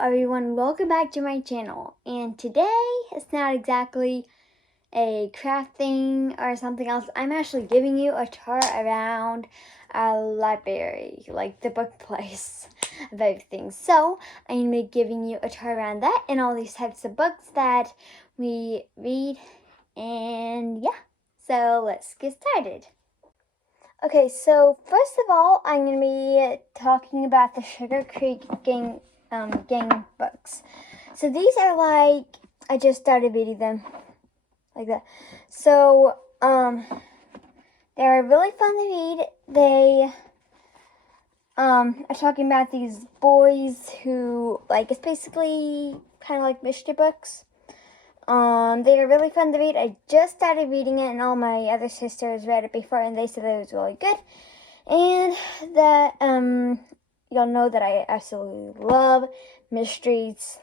everyone, welcome back to my channel. And today, it's not exactly a craft thing or something else. I'm actually giving you a tour around a library, like the book place of everything. So, I'm going to be giving you a tour around that and all these types of books that we read. And yeah, so let's get started. Okay, so first of all, I'm going to be talking about the Sugar Creek Gang books. So these are like, I just started reading them like that. So, they're really fun to read. They are talking about these boys who, like, it's basically kind of like mystery books. They are really fun to read. I just started reading it, and all my other sisters read it before, and they said it was really good. And that, you'll know that I absolutely love mysteries,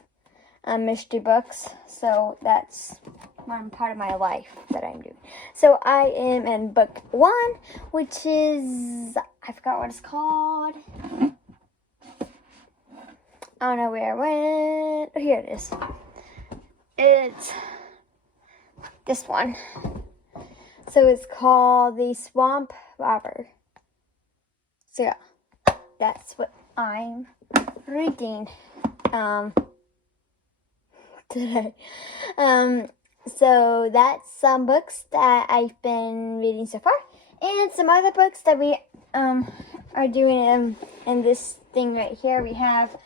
mystery books. So that's one part of my life that I'm doing. So I am in book 1, which is, I forgot what it's called. I don't know where it went. Oh, here it is. It's this one. So it's called The Swamp Robber. So yeah, that's what I'm reading today. So that's some books that I've been reading so far, and some other books that we are doing in this thing right here. We have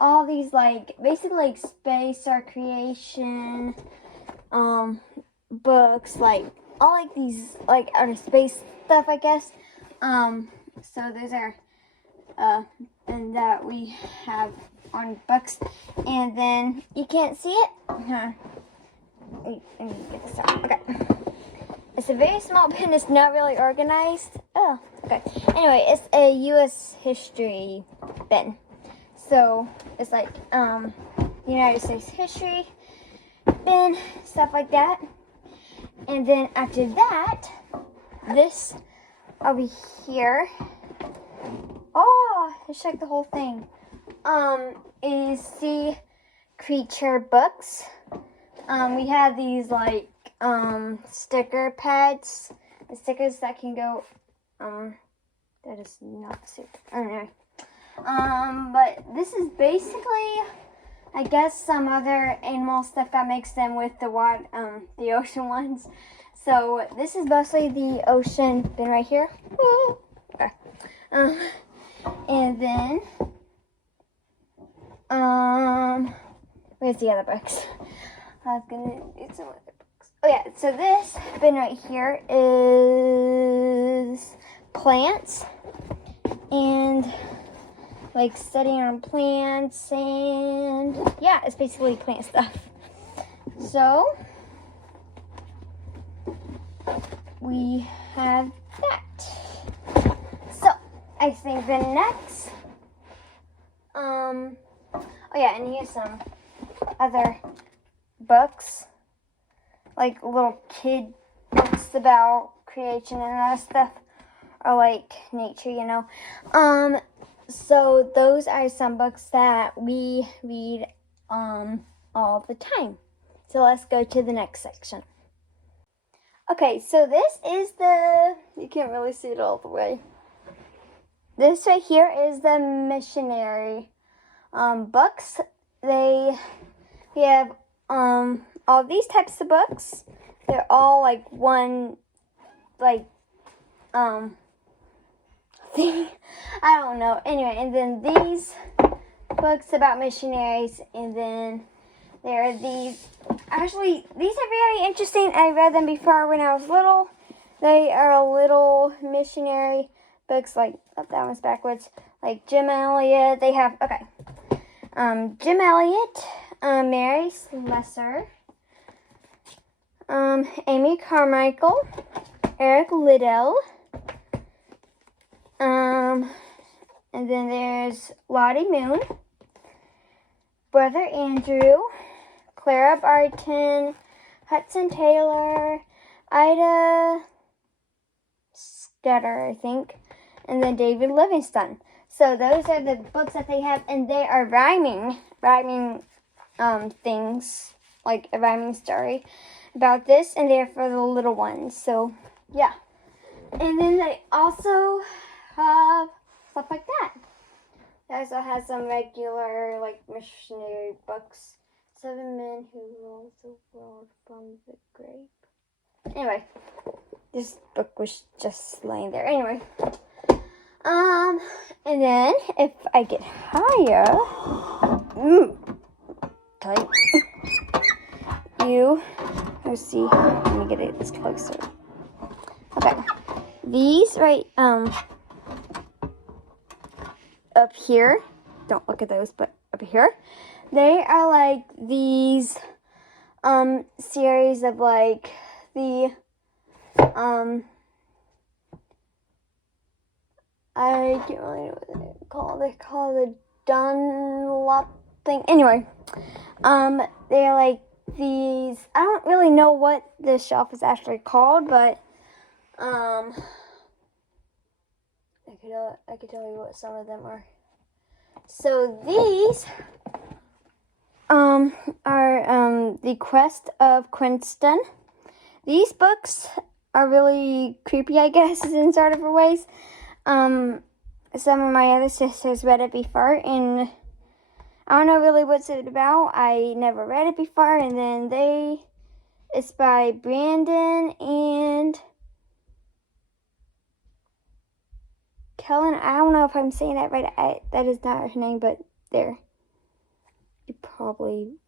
all these, like, basically like space or creation books, like all like these like outer space stuff, I guess. So those are and that we have on books, and then you can't see it. Let me get this out. Okay, it's a very small pen. It's not really organized. Oh, okay. Anyway, it's a U.S. history pen. So it's like United States history pen, stuff like that. And then after that, this over here. Oh, let's check the whole thing. Is Sea Creature books. We have these like sticker pads, the stickers that can go. That is not super. I don't know. But this is basically, I guess, some other animal stuff that makes them with the ocean ones. So this is mostly the ocean bin right here. Okay. And then, where's the other books? I was gonna do some other books. Oh yeah, so this bin right here is plants, and like studying on plants, and yeah, it's basically plant stuff. So we have that. So I think the next, oh yeah, and here's some other books, like little kid books about creation and that stuff, or like nature, you know. So those are some books that we read all the time. So let's go to the next section. Okay, so this is you can't really see it all the way. This right here is the missionary books. We have all these types of books. They're all like one, like thing. I don't know. Anyway, and then these books about missionaries, and then there are these. Actually, these are very interesting. I read them before when I was little. They are little missionary books, like, oh, that one's backwards, like Jim Elliot. They have, okay, Jim Elliot, Mary Slessor, Amy Carmichael, Eric Liddell, and then there's Lottie Moon, Brother Andrew, Clara Barton, Hudson Taylor, Ida Scudder, I think, and then David Livingstone. So those are the books that they have, and they are rhyming things, like a rhyming story about this, and they're for the little ones. So yeah. And then they also have stuff like that. They also have some regular, like, missionary books. 7 Men Who Ruled the World from the Grave. Anyway, this book was just laying there. Anyway, and then if I get higher, tight. Let's see. Let me get it closer. Okay, these right up here. Don't look at those, but up here, they are like these series of like the I can't really know what they call. They call the Dunlop thing. Anyway, they're like these. I don't really know what this shelf is actually called, but I could tell you what some of them are. So these are The Quest of Quinston. These books are really creepy, I guess, in sort of ways. Some of my other sisters read it before, and I don't know really what's it about. I never read it before, and then it's by Brandon and Kellen. I don't know if I'm saying that right. That is not her name, but there. You probably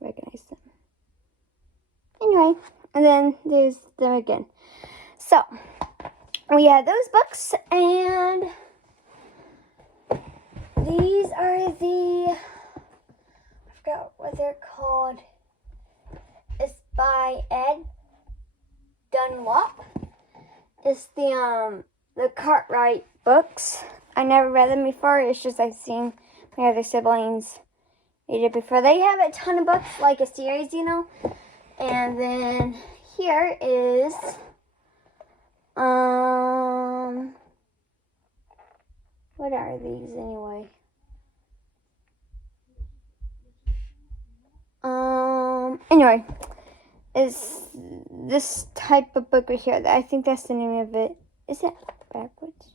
recognize them. Anyway, and then there's them again. So, we had those books, and these are I forgot what they're called. It's by Ed Dunlop. It's the Cartwright books. I never read them before. It's just I've seen my other siblings read it before. They have a ton of books, like a series, you know. And then here is what are these anyway? Anyway, it's this type of book right here. I think that's the name of it. Is it backwards?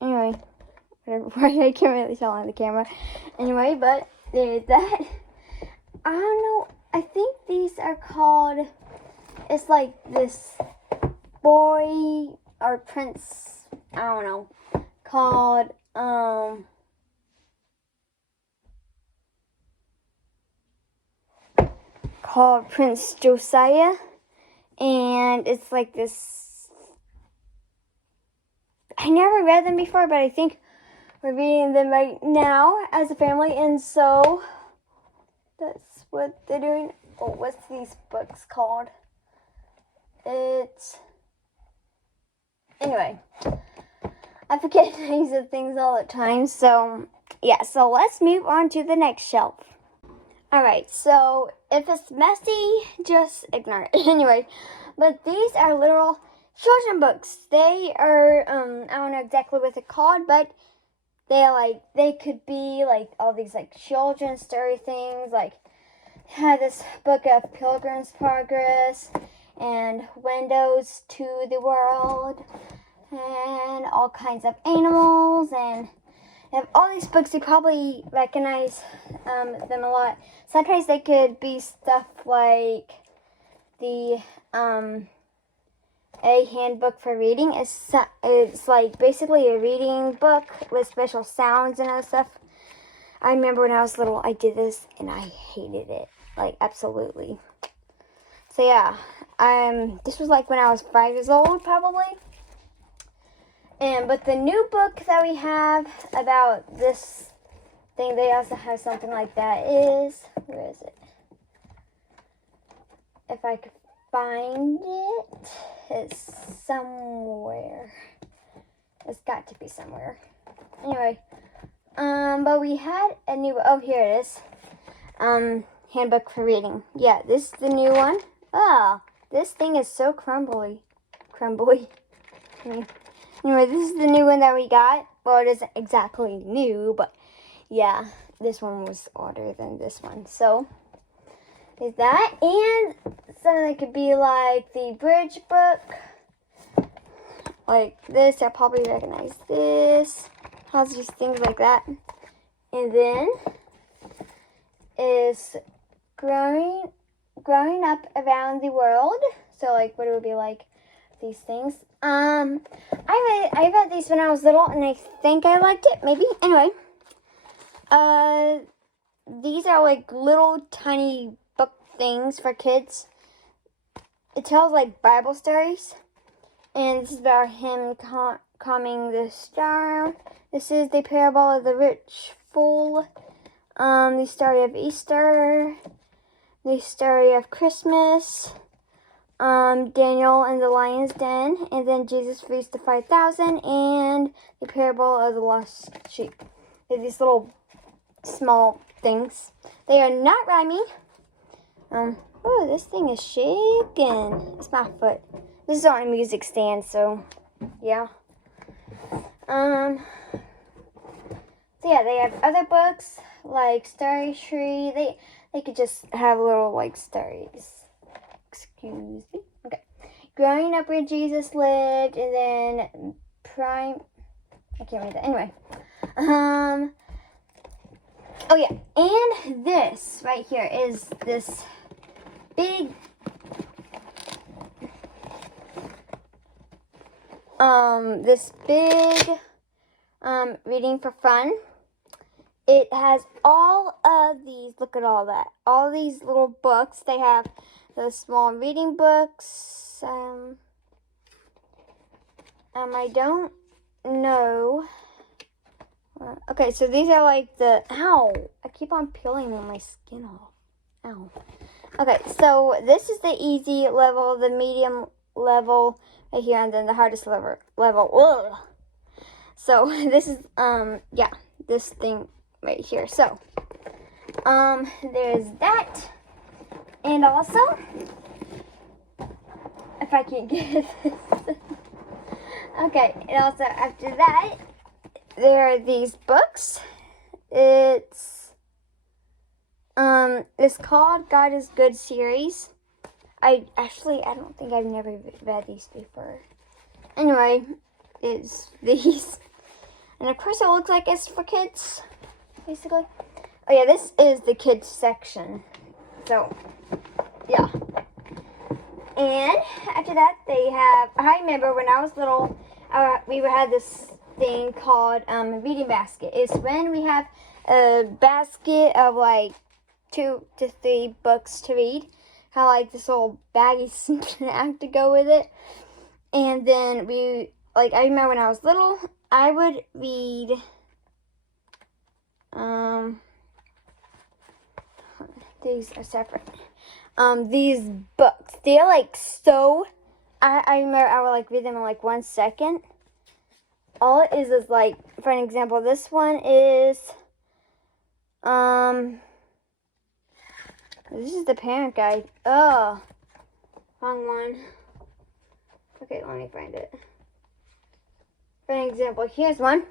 Anyway, whatever. I can't really tell on the camera. Anyway, but there's that. I don't know. I think these are called. It's like this boy or prince. I don't know. Called Prince Josiah, and it's like this. I never read them before, but I think we're reading them right now as a family, and so that's what they're doing. Oh, what's these books called? Anyway, I forget names of things all the time, so yeah, so let's move on to the next shelf. Alright, so if it's messy, just ignore it. Anyway, but these are literal children books. They are, I don't know exactly what they're called, but they could be like all these like children's story things, like had this book of Pilgrim's Progress and Windows to the World and all kinds of animals, and they have all these books. You probably recognize them a lot. Sometimes they could be stuff like the A Handbook for Reading. It's like basically a reading book with special sounds and other stuff. I remember when I was little, I did this and I hated it, like absolutely. So yeah, this was like when I was 5 years old, probably. But the new book that we have about this thing, they also have something like that. Where is it? If I could find it, it's somewhere. It's got to be somewhere. Anyway, but we had a new. Oh, here it is. Handbook for Reading. Yeah, this is the new one. Ah, this thing is so crumbly. Anyway, this is the new one that we got. well, it isn't exactly new, but yeah, this one was older than this one. So, there's that. And something that could be like the bridge book. Like this, I probably recognize this. Has just things like that. And then is growing up around the world. So like what it would be like, these things. I read these when I was little, and I think I liked it. Maybe. Anyway, these are like little tiny book things for kids. It tells like Bible stories, and this is about him calming the storm. This is the parable of the rich fool. The story of Easter. The story of Christmas. Daniel and the lion's den, and then Jesus feeds the 5,000, and the parable of the lost sheep. They're these little small things. They are not rhyming. Oh, this thing is shaking. It's my foot. This is on a music stand, so yeah. So yeah, they have other books like Story Tree. They could just have little like stories. Excuse me. Okay. Growing up where Jesus lived, and then I can't read that. Anyway. Oh yeah, and this right here is this big reading for fun. It has all of these, look at all that. All these little books. They have those small reading books. I don't know. Okay, so these are like the, ow, I keep on peeling my skin off. Ow. Okay, so this is the easy level, the medium level right here, and then the hardest level. Ugh. So this is, yeah, this thing right here. So, there's that. And also, if I can get this. Okay, and also after that, there are these books. It's called God is Good series. I don't think I've never read these before. Anyway, it's these. And of course it looks like it's for kids, basically. Oh yeah, this is the kids section. So, yeah. And after that, they have, I remember when I was little, we had this thing called a reading basket. It's when we have a basket of like 2 to 3 books to read. Kind of like this little baggy snack to go with it. And then I remember when I was little, I would read, these are separate. These books, they're like so, I remember I would like read them in like 1 second. All it is like, for an example, this one is, this is the parent guide. Oh, wrong one. Okay, let me find it. For an example, here's one.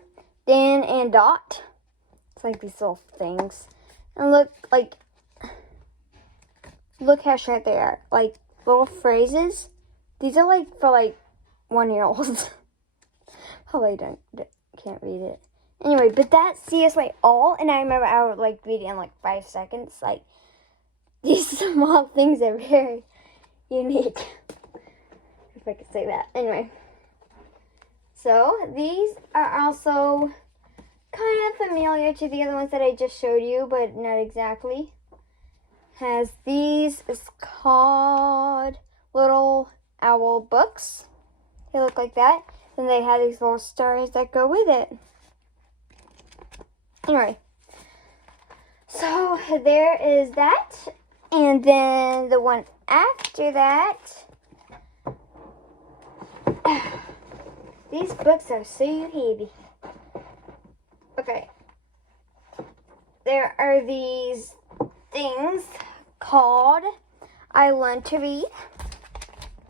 Dan and Dot. It's like these little things. And look how short they are. Like, little phrases. These are like for like 1-year-olds. Probably can't read it. Anyway, but that's seriously all. And I remember I would like read it in like 5 seconds. Like, these small things are very unique. If I could say that. Anyway. So, these are also kind of familiar to the other ones that I just showed you, but not exactly. Has these, it's called Little Owl Books. They look like that. Then they have these little stories that go with it. Anyway. So, there is that. And then the one after that. These books are so heavy. Okay. There are these things called I Learned to Read.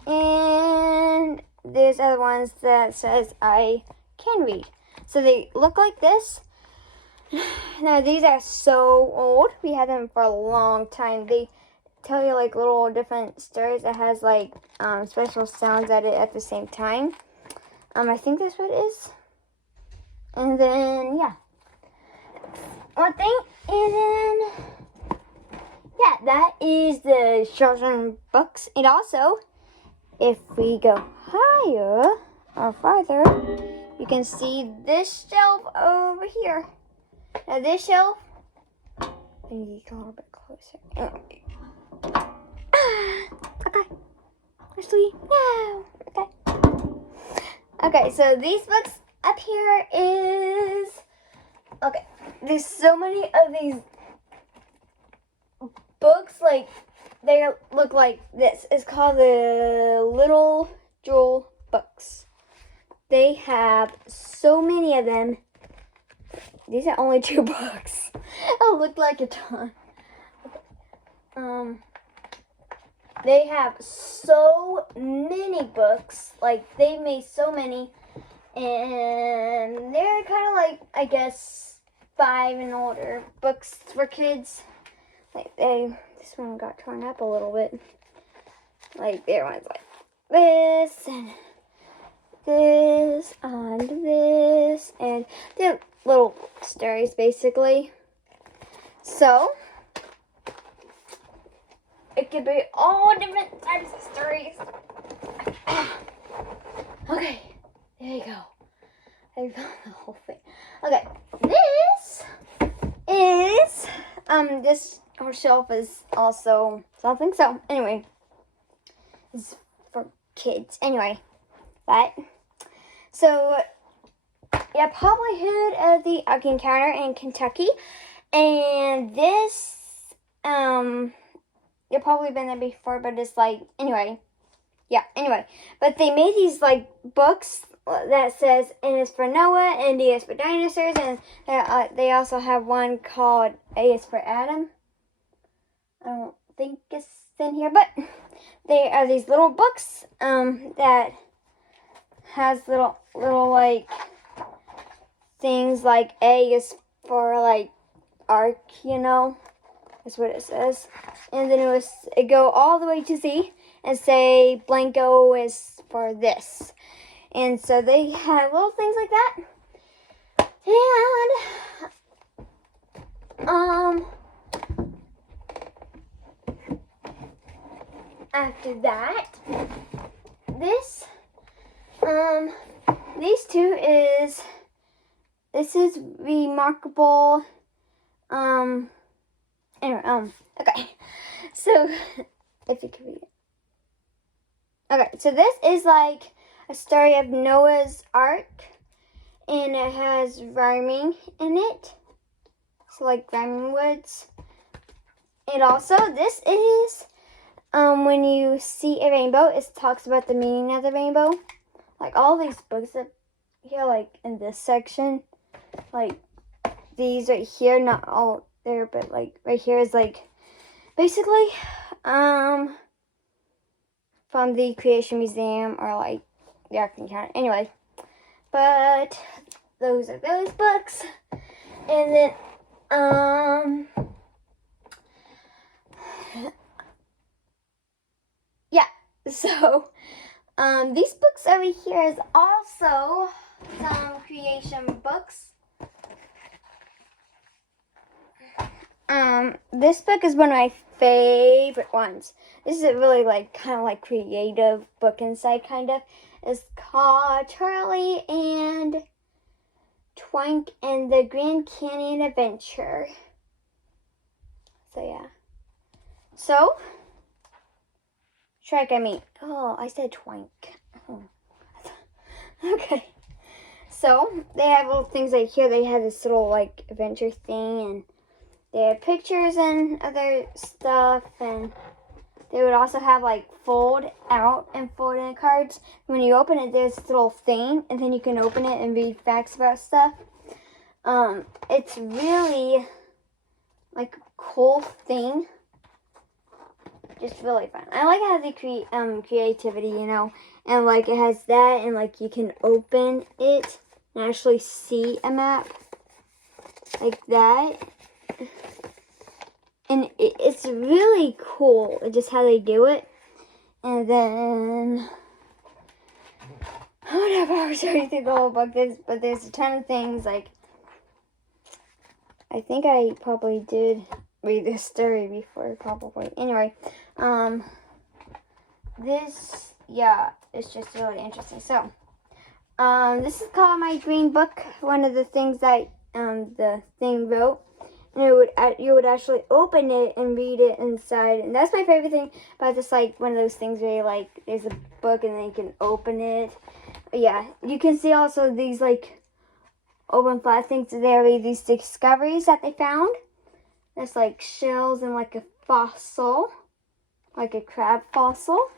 And there's other ones that says I Can Read. So they look like this. Now these are so old. We had them for a long time. They tell you like little different stories that has like special sounds at it at the same time. I think that's what it is. And then yeah, one thing, and then yeah, that is the children's books. And also, if we go higher or farther, you can see this shelf over here. Now this shelf, maybe come a little bit closer. Okay, Ashley, no. Okay, so these books up here is, okay, there's so many of these books, like, they look like this. It's called the Little Jewel books. They have so many of them. These are only 2 books. It looked like a ton. They have so many books. Like, they made so many. And they're kind of like, I guess, 5 and older books for kids. Like, this one got torn up a little bit. Like, there one's like this, and this, and this, and they're little stories, basically. So, it could be all different types of stories. Okay, there you go. I found the whole thing. Okay, this is, this shelf is also something. So, anyway, it's for kids. Anyway, so, yeah, probably heard of the Ugg Encounter in Kentucky. And this, you've probably been there before, but it's like, anyway. But they made these, like, books that says, and it's for Noah, and D is for dinosaurs, and they also have one called A is for Adam. I don't think it's in here, but they are these little books, that has little, like, things like A is for, like, ark, you know, that's what it says. And then it go all the way to Z and say blanco is for this. And so they have little things like that. And after that, these two is, this is remarkable. Anyway, okay. So, if you can read it. Okay, so this is like a story of Noah's Ark, and it has rhyming in it. So, like rhyming words. And also, this is, when you see a rainbow, it talks about the meaning of the rainbow. Like, all these books up here, like, in this section, like, these right here, not all there, but, like, right here is, like, basically, from the Creation Museum, or, like, the Ark Encounter. Anyway, but those are those books. And then, yeah, so, these books over here is also some creation books. This book is one of my favorite ones. This is a really, like, kind of like creative book inside, kind of. It's called Charlie and Twink and the Grand Canyon Adventure. So, yeah. So, Shrek, I mean. Oh, I said Twink. Oh. Okay. So, they have little things like here. They have this little, like, adventure thing, and they have pictures and other stuff, and they would also have, like, fold out and fold in cards. When you open it, there's this little thing, and then you can open it and read facts about stuff. It's really, like, a cool thing. Just really fun. I like how they create creativity, you know, and, like, it has that, and, like, you can open it and actually see a map like that. And it's really cool, just how they do it. And then, I don't know if I was ready to go about this, but there's a ton of things. Like, I think I probably did read this story before, probably. Anyway, this, yeah, it's just really interesting. So, this is called My Green Book. One of the things that the thing wrote. And you would actually open it and read it inside. And that's my favorite thing about this, like, one of those things where you, like, there's a book and then you can open it. But yeah, you can see also these, like, open flat things. There are these discoveries that they found. There's, like, shells and, like, a fossil. Like a crab fossil.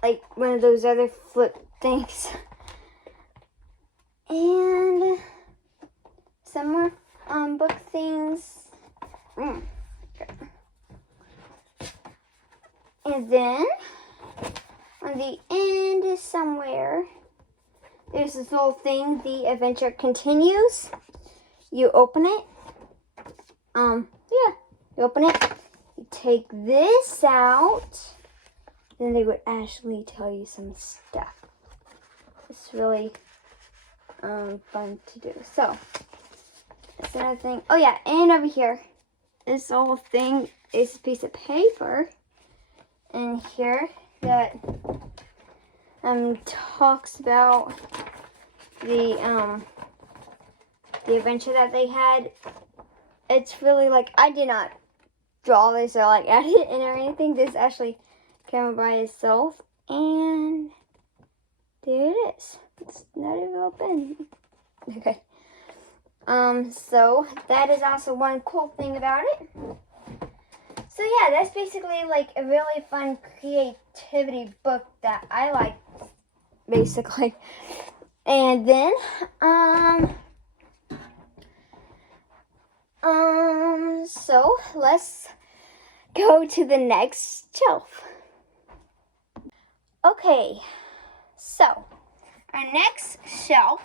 Like, one of those other flip things. And some more book things. Okay. And then on the end somewhere, there's this little thing, The Adventure Continues. You open it. Yeah, you open it. You take this out. Then they would actually tell you some stuff. It's really fun to do. So that's another thing. Oh yeah, and over here, this whole thing is a piece of paper in here that talks about the adventure that they had. It's really, like, I did not draw this or like add it in or anything. This actually came by itself, and there it is. It's not even open. Okay. So that is also one cool thing about it. So yeah, that's basically like a really fun creativity book that I like, basically. And then, so let's go to the next shelf. Okay, so our next shelf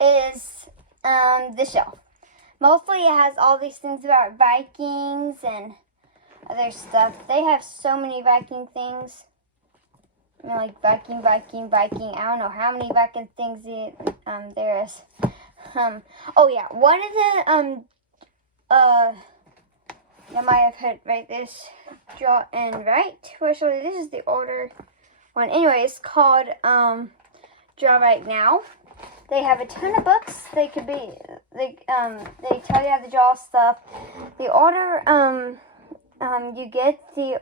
is the shelf. Mostly it has all these things about Vikings and other stuff. They have so many Viking things. I mean, like Viking. I don't know how many Viking things there is. Oh yeah, one of the I might have hit right this draw and right. Actually, this is the older one. Anyway, it's called Draw Right Now. They have a ton of books. They tell you how to draw stuff. The older you get, the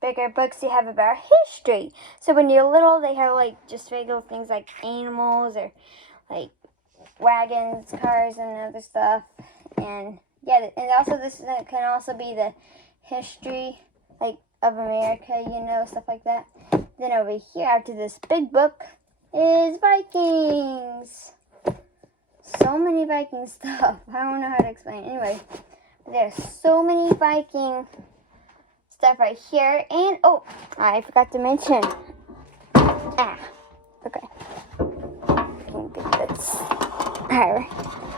bigger books they have about history. So when you're little, they have like just regular things like animals or like wagons, cars, and other stuff. And yeah, and also this can also be the history, like, of America, stuff like that. Then over here, after this big book, is Vikings. So many Viking stuff. I don't know how to explain it. Anyway, there's so many Viking stuff right here. And, oh, I forgot to mention. Okay.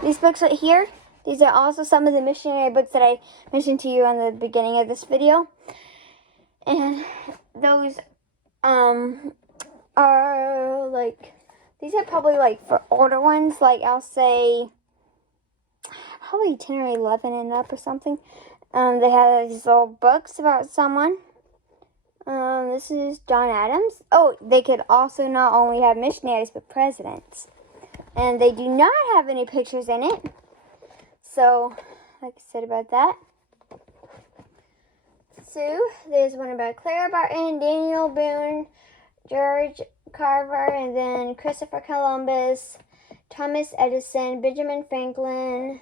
These books right here, these are also some of the missionary books that I mentioned to you on the beginning of this video. And those are like, these are probably like for older ones, like I'll say probably 10 or 11 and up or something. They have these little books about someone. This is John Adams. Oh, they could also not only have missionaries but presidents. And they do not have any pictures in it. So, like I said about that. So, there's one about Clara Barton, Daniel Boone, George Carver, and then Christopher Columbus, Thomas Edison, Benjamin Franklin,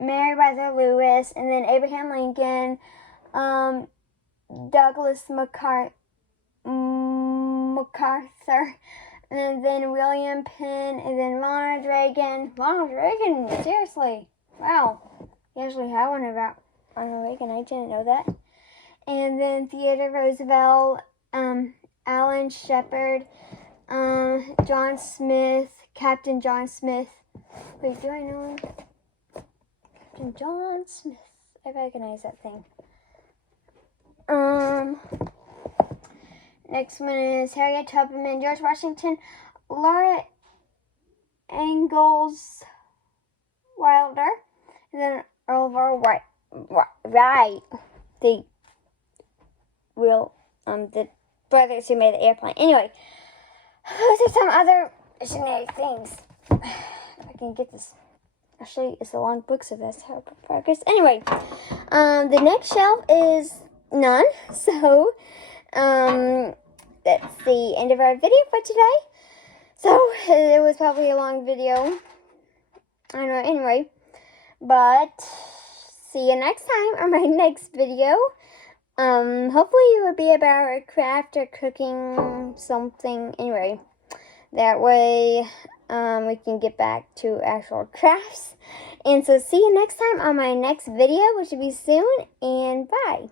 Mary Weather Lewis, and then Abraham Lincoln, Douglas MacArthur, and then William Penn, and then Ronald Reagan. Ronald Reagan, seriously. Wow. You actually have one about Ronald Reagan. I didn't know that. And then Theodore Roosevelt, Alan Shepard, John Smith, Captain John Smith. Wait, do I know him? Captain John Smith. I recognize that thing. Next one is Harriet Tubman, George Washington, Laura Ingalls Wilder, and then Oliver Wright. The brothers who made the airplane. Anyway, those are some other generic things. If I can get this. Actually, it's a long books of this progress. Anyway, the next shelf is none. So, that's the end of our video for today. So, it was probably a long video. I don't know, anyway. But, see you next time on my next video. Hopefully it will be about a craft or cooking something. Anyway, that way, we can get back to actual crafts. And so, see you next time on my next video, which will be soon. And bye.